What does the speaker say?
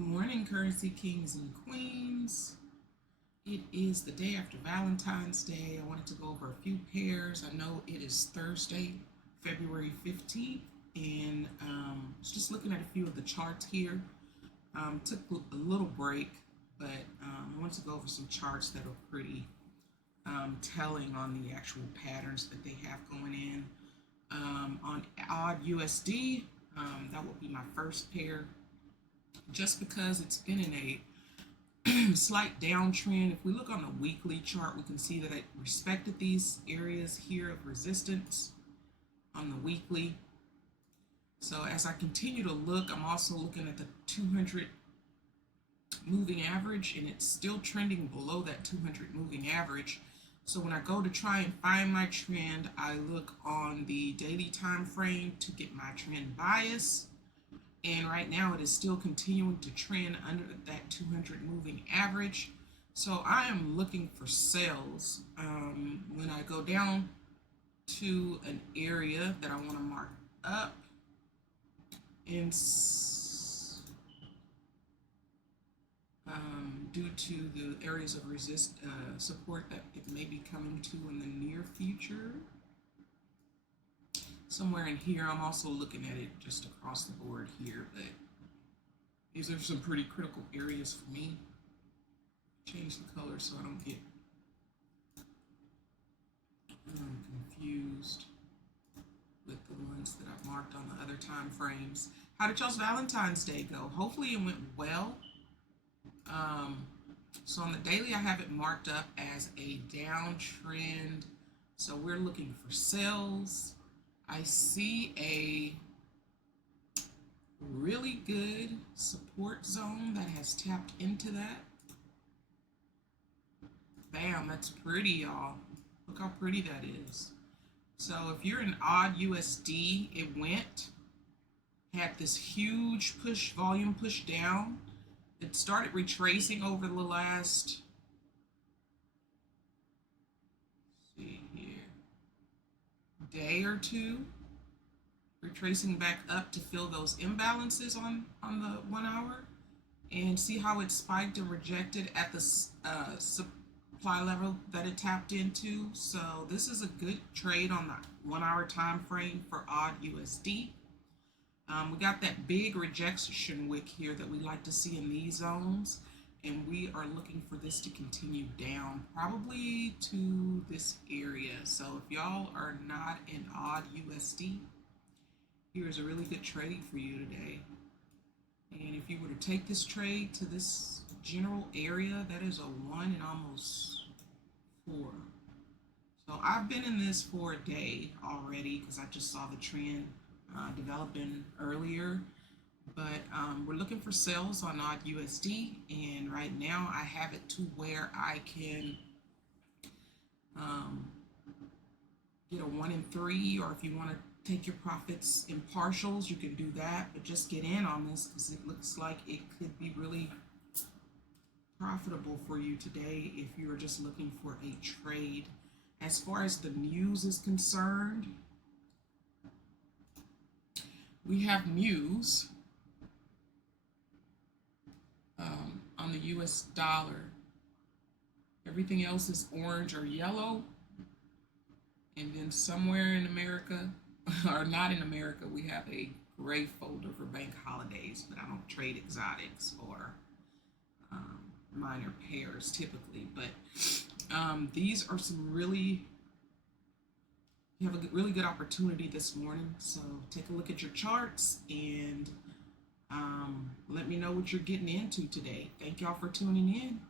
Good morning, currency kings and queens. It is the day after Valentine's Day. I wanted to go over a few pairs. I know it is Thursday, February 15th, and was just looking at a few of the charts here. Took a little break, but I wanted to go over some charts that are pretty telling on the actual patterns that they have going in. On AUD USD, that will be my first pair, just because it's been in a slight downtrend. If we look on the weekly chart, we can see that it respected these areas here of resistance on the weekly. So as I continue to look, I'm also looking at the 200 moving average, and it's still trending below that 200 moving average. So when I go to try and find my trend, I look on the daily time frame to get my trend bias. And right now it is still continuing to trend under that 200 moving average. So I am looking for sales. When I go down to an area that I want to mark up, and due to the areas of support that it may be coming to in the near future, somewhere in here. I'm also looking at it just across the board here, but these are some pretty critical areas for me. Change the color so I don't get confused with the ones that I've marked on the other time frames. How did y'all's Valentine's Day go? Hopefully it went well. So on the daily, I have it marked up as a downtrend. So we're looking for sales. I see a really good support zone that has tapped into that. Bam, that's pretty, y'all. Look how pretty that is. So if you're in AUD USD, it had this huge push, volume push down. It started retracing over the last, day or two, retracing back up to fill those imbalances on the 1 hour, and see how it spiked and rejected at the supply level that it tapped into. So this is a good trade on the 1 hour time frame for AUD USD. We got that big rejection wick here that we like to see in these zones, and we are looking for this to continue down, probably to this area. So if y'all are not in AUD USD, here's a really good trade for you today. And if you were to take this trade to this general area, that is a 1 and almost 4. So I've been in this for a day already because I just saw the trend developing earlier. But we're looking for sales on AUD USD, and right now I have it to where I can get a 1 and 3, or if you want to take your profits in partials, you can do that, but just get in on this because it looks like it could be really profitable for you today if you're just looking for a trade. As far as the news is concerned, we have news on the US dollar. Everything else is orange or yellow. And then somewhere in America, or not in America, we have a gray folder for bank holidays, but I don't trade exotics or minor pairs typically. But these are some really, you have a really good opportunity this morning. So take a look at your charts and let me know what you're getting into today. Thank y'all for tuning in.